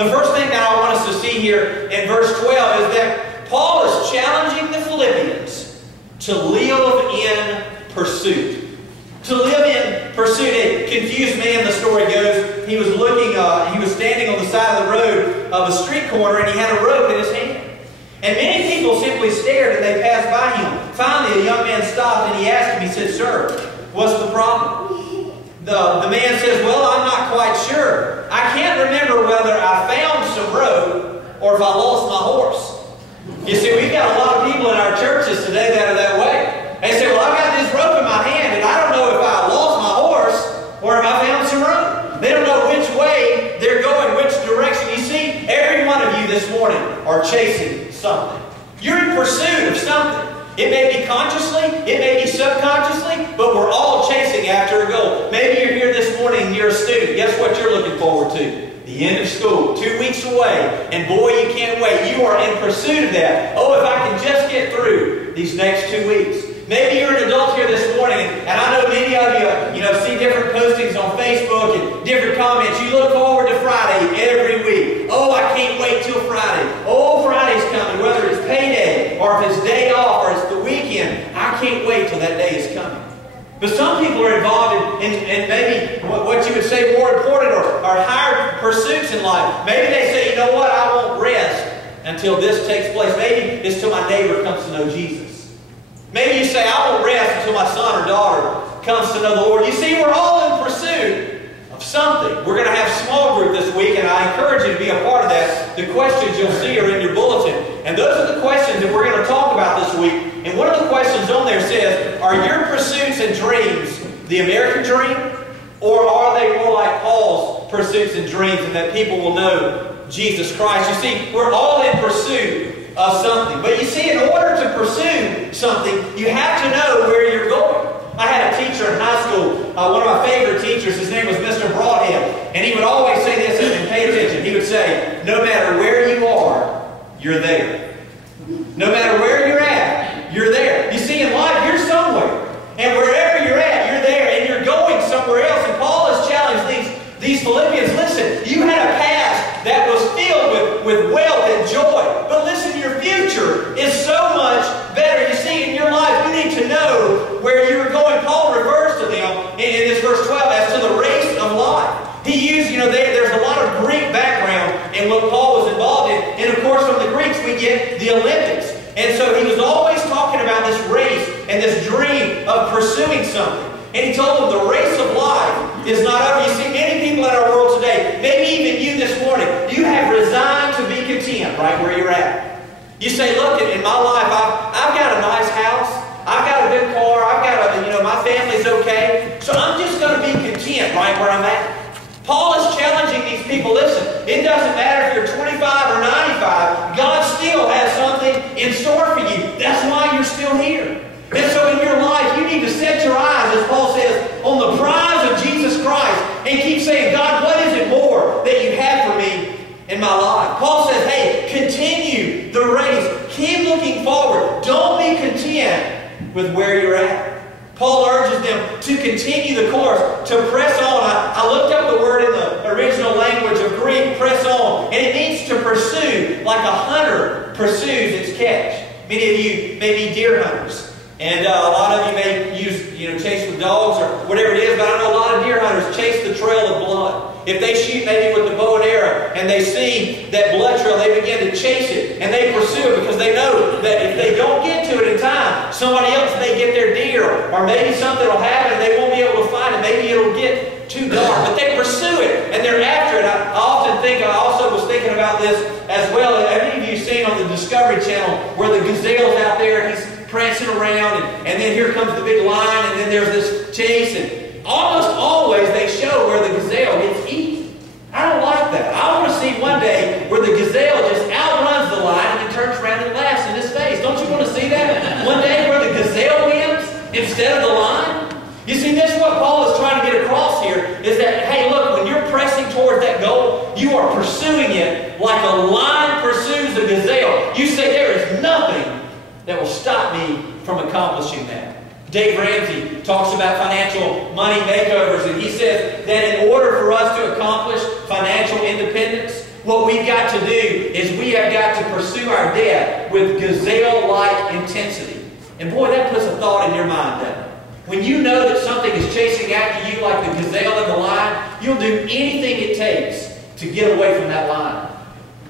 The first thing that I want us to see here in verse 12 is that Paul is challenging the Philippians to live in pursuit. To live in pursuit. A confused man, the story goes, he was standing on the side of the road of a street corner, and he had a rope in his hand. And many people simply stared and they passed by him. Finally, a young man stopped and he asked him, he said, "Sir, what's the problem?" The man says, "Well, I'm not quite sure. I can't remember whether I found some rope or if I lost my horse." You see, we've got a lot of people in our churches today that are that way. They say, "Well, I've got this rope in my hand and I don't know if I lost my horse or if I found some rope." They don't know which way they're going, which direction. You see, every one of you this morning are chasing something. You're in pursuit of something. It may be consciously, it may be subconsciously, but we're all chasing after a goal. Maybe you're here this morning and you're a student. Guess what you're looking forward to? The end of school, 2 weeks away. And boy, you can't wait. You are in pursuit of that. Oh, if I can just get through these next 2 weeks. Maybe you're an adult here this morning, and I know many of you, see different postings on Facebook and different comments. You look forward to Friday every week. Oh, I can't wait till Friday. Oh, Friday's coming, whether it's payday or if it's day off or it's the weekend. I can't wait till that day is coming. But some people are involved in maybe what you would say more important or higher pursuits in life. Maybe they say, "You know what, I won't rest until this takes place." Maybe it's till my neighbor comes to know Jesus. Maybe you say, "I won't rest until my son or daughter comes to know the Lord." You see, we're all in pursuit of something. We're going to have small group this week, and I encourage you to be a part of that. The questions you'll see are in your bulletin. And those are the questions that we're going to talk about this week. And one of the questions on there says, are your pursuits and dreams the American dream? Or are they more like Paul's pursuits and dreams, and that people will know Jesus Christ? You see, we're all in pursuit of something. But you see, in order to pursue something, you have to know where you're going. I had a teacher in high school, one of my favorite teachers, his name was Mr. Broadhead, and he would always say this, and pay attention. He would say, "No matter where you are, you're there." No matter where you're at, you're there. You see, in life, you're somewhere. And wherever you're at, you're there, and you're going somewhere else. And Paul has challenged these Philippians. Listen, you had a past that was filled with wealth and joy. But listen, your future is so much better. You see, in your life, you need to know where you're going. Paul refers to them in this verse 12 as to the race of life. He used, there's a lot of Greek background in what Paul was involved in. And of course, from the Greeks, we get the Olympics. And so he was always talking about this race and this dream of pursuing something. And he told them the race of life is not over. You see, many people in our world today, maybe even you this morning, you have resigned to be content right where you're at. You say, "Look, in my life, I've got a nice house. I've got a good car. I've got my family's okay. So I'm just going to be content right where I'm at." Paul is challenging these people. Listen, it doesn't matter if you're 25 or 95. God still has something in store for you. That's why you're still here. And so in your life, you need to set your eyes, as Paul says, on the prize of Jesus Christ and keep saying, "God, what is it more that you have for me in my life?" Paul says, hey, continue the race. Keep looking forward. Don't be content with where you're at. Paul urges them to continue the course, to press on. I looked up the word in the original language of Greek, press on, and it means to pursue, like a hunter pursues its catch. Many of you may be deer hunters. And a lot of you may use, chase with dogs or whatever it is, but I know a lot of deer hunters chase the trail of blood. If they shoot maybe with the bow and arrow and they see that blood trail, they begin to chase it and they pursue it because they know that if they don't get to it in time, somebody else may get their deer, or maybe something will happen and they won't be able to find it. Maybe it'll get too dark, but they pursue it and they're after it. I also was thinking about this as well. Have any of you seen on the Discovery Channel where the gazelle's out there and he's prancing around, and then here comes the big lion, and then there's this chase, and almost always they show where the gazelle gets eaten. I don't like that. I want to see one day where the gazelle just outruns the lion and then turns around and laughs in his face. Don't you want to see that? One day where the gazelle wins instead of the lion? You see, this is what Paul is trying to get across here, is that, hey, look, when you're pressing toward that goal, you are pursuing it like a lion pursues a gazelle. You say, there is nothing that will stop me from accomplishing that. Dave Ramsey talks about financial money makeovers, and he says that in order for us to accomplish financial independence, what we've got to do is we have got to pursue our death with gazelle-like intensity. And boy, that puts a thought in your mind, doesn't it? When you know that something is chasing after you like the gazelle and the lion, you'll do anything it takes to get away from that lion.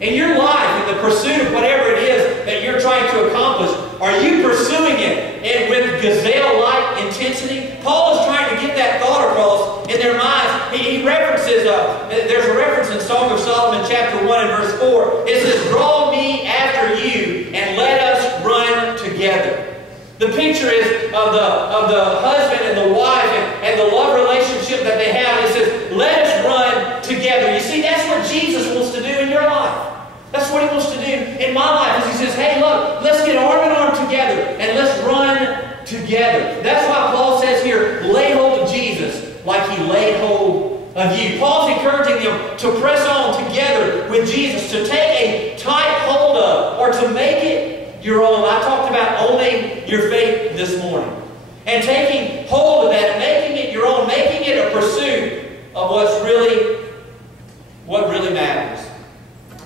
In your life, in the pursuit of whatever it is that you're trying to accomplish, are you pursuing it and with gazelle-like intensity? Paul is trying to get that thought across in their minds. He references, there's a reference in Song of Solomon chapter 1 and verse 4. It says, "Draw me after you and let us run together." The picture is of the husband and the wife and the love relationship that they have. It says, let us run together. You see, that's what Jesus wants to do in your life. That's what He wants to do in my life. Is He says, hey, look, let's get arm in arm together and let's run together. That's why Paul says here, lay hold of Jesus like He laid hold of you. Paul's encouraging them to press on together with Jesus, to take a tight hold of, or to make it your own. I talked about owning your faith this morning. And taking hold of that and making it your own, making it a pursuit of what really matters.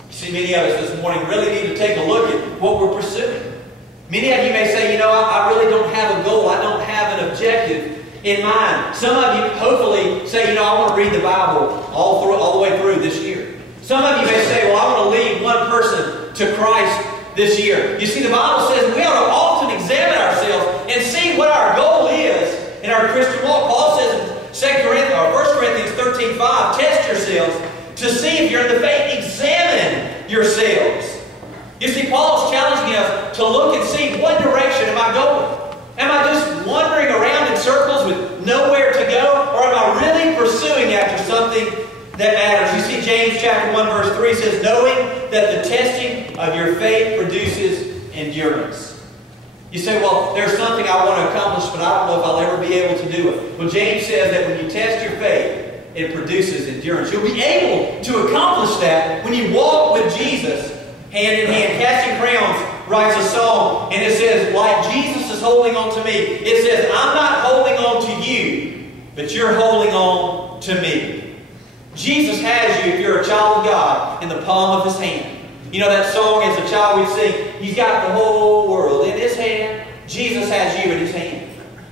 You see, many of us this morning really need to take a look at what we're pursuing. Many of you may say, you know, I really don't have a goal. I don't have an objective in mind. Some of you hopefully say, you know, I want to read the Bible all the way through this year. Some of you may say, well, I want to lead one person to Christ this year. You see, the Bible says we ought to often examine ourselves and see what our goal is in our Christian walk. Paul says in 1 Corinthians 13:5, test yourselves to see if you're in the faith. Examine yourselves. You see, Paul is challenging us to look and see, what direction am I going? Am I just wandering around in circles with nowhere to go? Or am I really pursuing after something that matters? You see, James chapter 1 verse 3 says, knowing that the testing of your faith produces endurance. You say, well, there's something I want to accomplish, but I don't know if I'll ever be able to do it. Well, James says that when you test your faith, it produces endurance. You'll be able to accomplish that when you walk with Jesus hand in hand. Casting Crowns writes a song, and it says, like Jesus is holding on to me. It says, I'm not holding on to you, but you're holding on to me. Jesus has you, if you're a child of God, in the palm of His hand. You know that song as a child we sing, He's got the whole world in His hand. Jesus has you in His hand.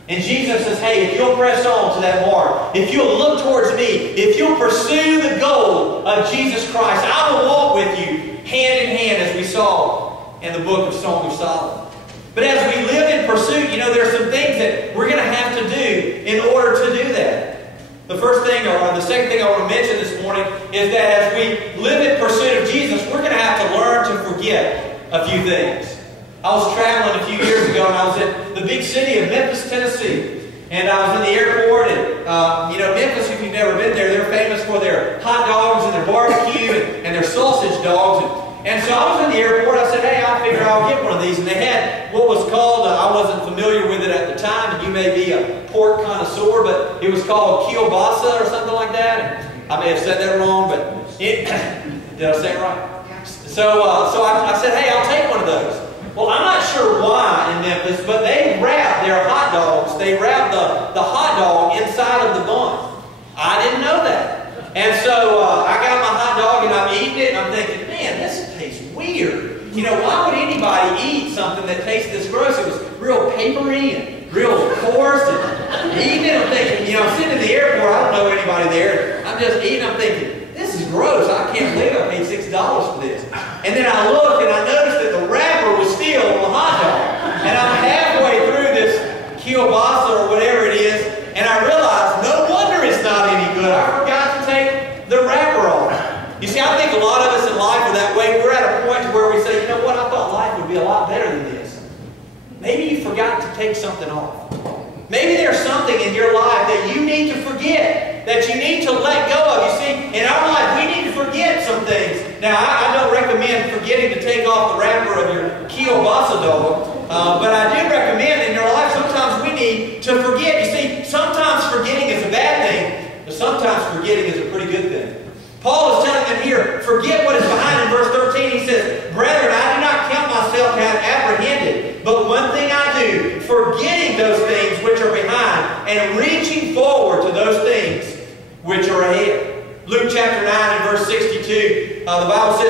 And Jesus says, hey, if you'll press on to that mark, if you'll look towards me, if you'll pursue the goal of Jesus Christ, I will walk with you hand in hand, as we saw in the book of Song of Solomon. But as we live in pursuit, you know, there are some things that we're going to have to do in order to do that. The first thing, or the second thing I want to mention this morning, is that as we live in pursuit of Jesus, we're going to have to learn to forget a few things. I was traveling a few years ago, and I was in the big city of Memphis, Tennessee. And I was in the airport, and you know, Memphis, if you've never been there, they're famous for their hot dogs and their barbecue and their sausage dogs. And so I was in the airport. I said, hey, I figure I'll get one of these. And they had what was called, I wasn't familiar with it at the time, and you may be a pork connoisseur, but it was called kielbasa or something like that. And I may have said that wrong, but did I say it right? So I said, hey, I'll take one of those. Well, I'm not sure why in Memphis, but they wrap their hot dogs, they wrap the hot dog inside of the bun. I didn't know that. And so I got my hot dog and I'm eating it and I'm thinking, man, this tastes weird. You know, why would anybody eat something that tastes this gross? It was real papery and real coarse. And eating it, I'm thinking, you know, I'm sitting in the airport, I don't know anybody there. I'm just eating, I'm thinking, this is gross. I can't believe I paid $6 for this. And then I looked and I noticed that the wrapper was still on the hot dog. And I'm halfway through this kielbasa or whatever it is, and I realized no wonder it's not any good. I forgot to take the wrapper off. You see, I think a lot of us in life are that way. We're at a point where we say, you know what, I thought life would be a lot better than this. Maybe you forgot to take something off. Maybe there's something in your life that you need to forget, that you need to let go of. You see, in our life, we need to forget some things. Now, I don't recommend forgetting to take off the wrapper of your kielbasa dog, but I do recommend in your life sometimes we need to forget. You see, sometimes forgetting is a bad thing, but sometimes forgetting is a pretty good thing. Paul is telling them here, forget what is behind. In verse 13, he says, brethren, I do not count myself to have apprehended, but one thing I do, forgetting those things which are behind, and reaching forward to those things which are ahead. Luke chapter 9 and verse 62 The Bible says